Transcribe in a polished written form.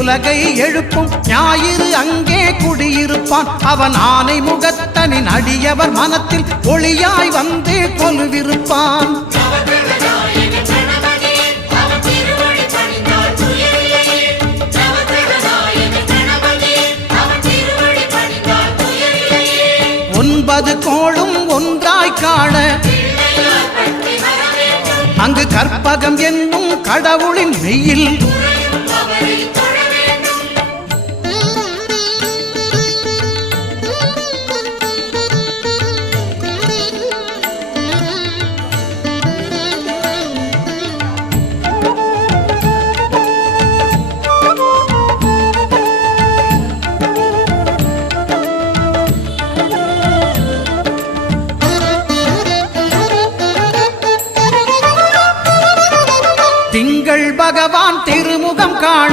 உலகை எழுப்பும் ஞாயிறு அங்கே குடியிருப்பான். அவன் ஆனை முகத்தனின் அடியவர் மனத்தில் ஒளியாய் வந்து கொலுவிருப்பான். ஒன்பது கோளும் ஒன்றாய் காண அங்கு கற்பகம் என்னும் கடவுளின் மெய்யில் திங்கள் பகவான் திருமுகம் காண